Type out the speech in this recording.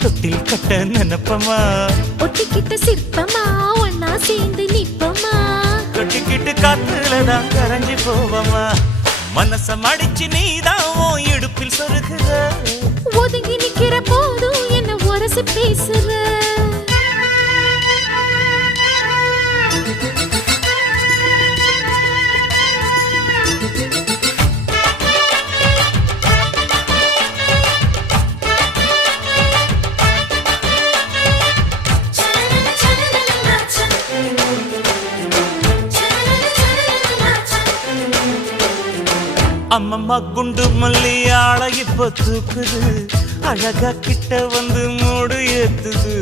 தொட்டில் கட்ட நினைப்பமா ஒட்டிக்கிட்ட சிற்பமா ஒன்னா சேர்ந்து நிப்பமா தொட்டிக்கிட்டு காத்துலதான் கரைஞ்சி போவமா மனச மடிச்சு நீதான் உன் இடுப்பில் சொருகுற ஒதுங்கி நிக்கிற போதும் என்ன உரசி பேசுற அம்மம்மா குண்டு மல்லி ஆள இப்ப தூக்குது அழகா கிட்ட வந்து மூடு ஏத்துது